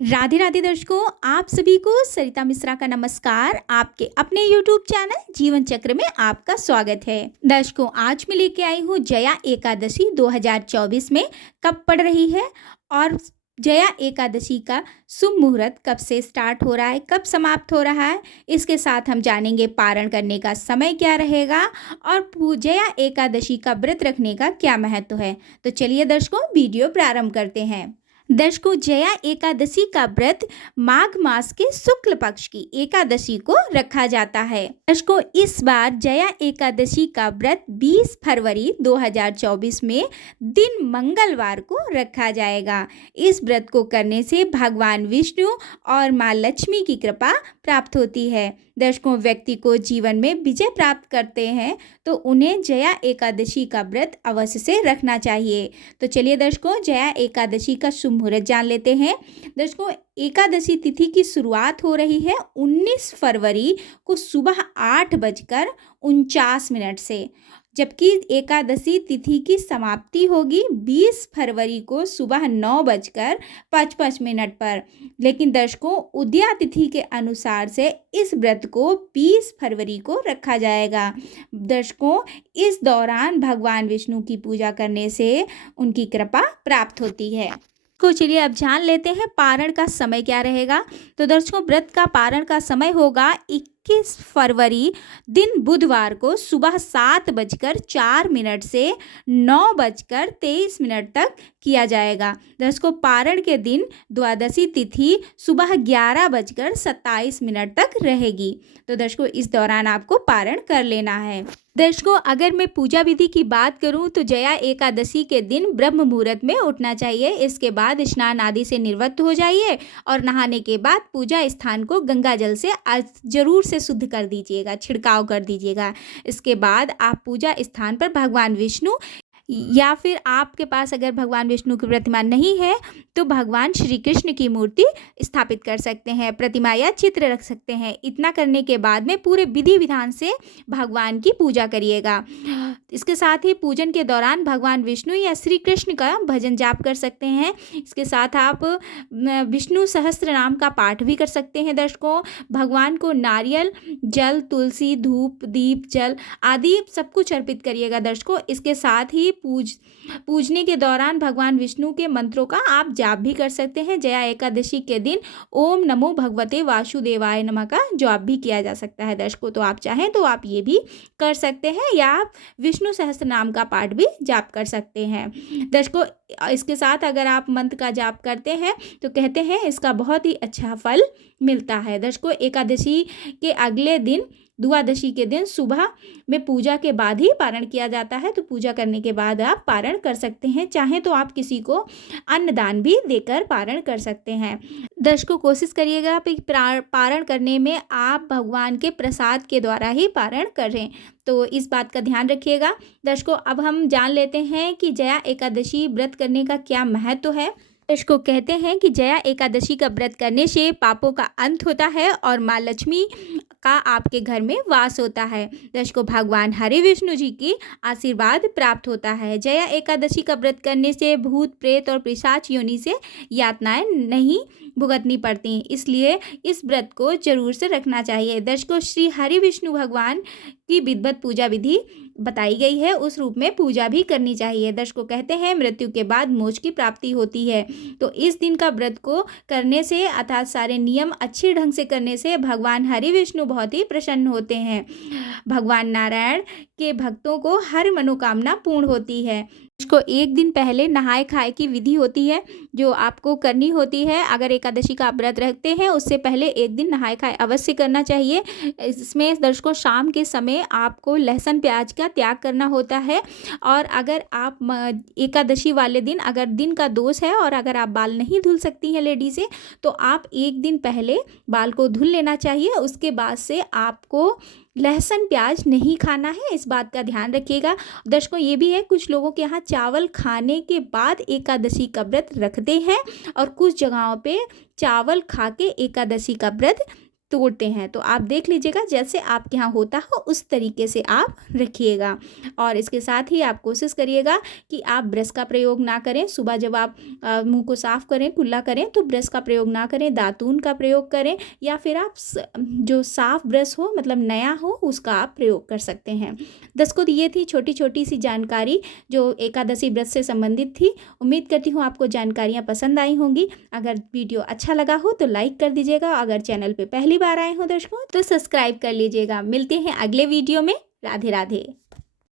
राधे राधे दर्शकों, आप सभी को सरिता मिश्रा का नमस्कार। आपके अपने YouTube चैनल जीवन चक्र में आपका स्वागत है। दर्शकों, आज मैं लेके आई हूँ जया एकादशी 2024 में कब पड़ रही है और जया एकादशी का शुभ मुहूर्त कब से स्टार्ट हो रहा है, कब समाप्त हो रहा है। इसके साथ हम जानेंगे पारण करने का समय क्या रहेगा और जया एकादशी का व्रत रखने का क्या महत्व है। तो चलिए दर्शकों, वीडियो प्रारंभ करते हैं। दर्शकों, जया एकादशी का व्रत माघ मास के शुक्ल पक्ष की एकादशी को रखा जाता है। दर्शकों, इस बार जया एकादशी का व्रत 20 फरवरी 2024 में दिन मंगलवार को रखा जाएगा। इस व्रत को करने से भगवान विष्णु और माँ लक्ष्मी की कृपा प्राप्त होती है। दर्शकों, व्यक्ति को जीवन में विजय प्राप्त करते हैं तो उन्हें जया एकादशी का व्रत अवश्य से रखना चाहिए। तो चलिए दर्शकों, जया एकादशी का शुभ मुहूर्त जान लेते हैं। दर्शकों, एकादशी तिथि की शुरुआत हो रही है 19 फरवरी को सुबह 8:49 से, जबकि एकादशी तिथि की समाप्ति होगी 20 फरवरी को सुबह 9:55 पर। लेकिन दर्शकों, उदया तिथि के अनुसार से इस व्रत को 20 फरवरी को रखा जाएगा। दर्शकों, इस दौरान भगवान विष्णु की पूजा करने से उनकी कृपा प्राप्त होती है। तो चलिए अब जान लेते हैं पारण का समय क्या रहेगा। तो दर्शकों, व्रत का पारण का समय होगा 21 फरवरी दिन बुधवार को सुबह 7:04 से 9:23 तक किया जाएगा। दर्शकों, पारण के दिन द्वादशी तिथि सुबह 11:27 तक रहेगी। तो दर्शकों, इस दौरान आपको पारण कर लेना है। दर्शकों, अगर मैं पूजा विधि की बात करूं तो जया एकादशी के दिन ब्रह्म मुहूर्त में उठना चाहिए। इसके बाद स्नान आदि से निवृत्त हो जाइए और नहाने के बाद पूजा स्थान को गंगा जल से जरूर से शुद्ध कर दीजिएगा, छिड़काव कर दीजिएगा। इसके बाद आप पूजा स्थान पर भगवान विष्णु या फिर आपके पास अगर भगवान विष्णु की प्रतिमा नहीं है तो भगवान श्री कृष्ण की मूर्ति स्थापित कर सकते हैं, प्रतिमा या चित्र रख सकते हैं। इतना करने के बाद में पूरे विधि विधान से भगवान की पूजा करिएगा। इसके साथ ही पूजन के दौरान भगवान विष्णु या श्री कृष्ण का भजन जाप कर सकते हैं। इसके साथ आप विष्णु सहस्त्र नाम का पाठ भी कर सकते हैं। दर्शकों, भगवान को नारियल, जल, तुलसी, धूप, दीप, जल आदि सब कुछ अर्पित करिएगा। दर्शकों, इसके साथ ही पूजने के दौरान भगवान विष्णु के मंत्रों का आप जाप भी कर सकते हैं। जया एकादशी के दिन ओम नमो भगवते वासुदेवाय नमः का जाप भी किया जा सकता है। दर्शकों, तो आप चाहें तो आप ये भी कर सकते हैं या आप विष्णु सहस्त्र नाम का पाठ भी जाप कर सकते हैं। दर्शकों, इसके साथ अगर आप मंत्र का जाप करते हैं तो कहते हैं इसका बहुत ही अच्छा फल मिलता है। दर्शकों, एकादशी के अगले दिन द्वादशी के दिन सुबह में पूजा के बाद ही पारण किया जाता है। तो पूजा करने के बाद आप पारण कर सकते हैं। चाहे तो आप किसी को अन्नदान भी देकर पारण कर सकते हैं। दर्शकों, कोशिश करिएगा कि पारण करने में आप भगवान के प्रसाद के द्वारा ही पारण करें। तो इस बात का ध्यान रखिएगा। दर्शकों, अब हम जान लेते हैं कि जया एकादशी व्रत करने का क्या महत्व है। दर्शकों, कहते हैं कि जया एकादशी का व्रत करने से पापों का अंत होता है और माँ लक्ष्मी का आपके घर में वास होता है। दर्शकों, भगवान हरि विष्णु जी की आशीर्वाद प्राप्त होता है। जया एकादशी का व्रत करने से भूत, प्रेत और पिशाच योनि से यातनाएं नहीं भुगतनी पड़ती, इसलिए इस व्रत को जरूर से रखना चाहिए। दर्शकों, श्री हरि विष्णु भगवान की विधिवत पूजा विधि बताई गई है, उस रूप में पूजा भी करनी चाहिए। दर्शकों, कहते हैं मृत्यु के बाद मोक्ष की प्राप्ति होती है। तो इस दिन का व्रत को करने से अर्थात सारे नियम अच्छे ढंग से करने से भगवान हरि विष्णु बहुत ही प्रसन्न होते हैं। भगवान नारायण के भक्तों को हर मनोकामना पूर्ण होती है। इसको एक दिन पहले नहाए खाए की विधि होती है जो आपको करनी होती है। अगर एकादशी का आप व्रत रखते हैं उससे पहले एक दिन नहाए खाए अवश्य करना चाहिए। इसमें दर्शकों, शाम के समय आपको लहसुन प्याज का त्याग करना होता है। और अगर आप एकादशी वाले दिन अगर दिन का दोष है और अगर आप बाल नहीं धुल सकती हैं लेडीज़ें, तो आप एक दिन पहले बाल को धुल लेना चाहिए। उसके बाद से आपको लहसुन प्याज नहीं खाना है, इस बात का ध्यान रखिएगा। दर्शकों, ये भी है कुछ लोगों के यहाँ चावल खाने के बाद एकादशी का व्रत रखते हैं और कुछ जगहों पे चावल खा के एकादशी का व्रत तोड़ते हैं। तो आप देख लीजिएगा जैसे आपके यहाँ होता हो उस तरीके से आप रखिएगा। और इसके साथ ही आप कोशिश करिएगा कि आप ब्रश का प्रयोग ना करें। सुबह जब आप मुंह को साफ़ करें, कुल्ला करें, तो ब्रश का प्रयोग ना करें, दातून का प्रयोग करें, या फिर आप जो साफ़ ब्रश हो मतलब नया हो उसका आप प्रयोग कर सकते हैं। दर्शकों, ये थी छोटी छोटी सी जानकारी जो एकादशी व्रत से संबंधित थी। उम्मीद करती हूँ आपको जानकारियाँ पसंद आई होंगी। अगर वीडियो अच्छा लगा हो तो लाइक कर दीजिएगा। अगर चैनल पे पहली बार आए हो दर्शकों तो सब्सक्राइब कर लीजिएगा। मिलते हैं अगले वीडियो में। राधे राधे।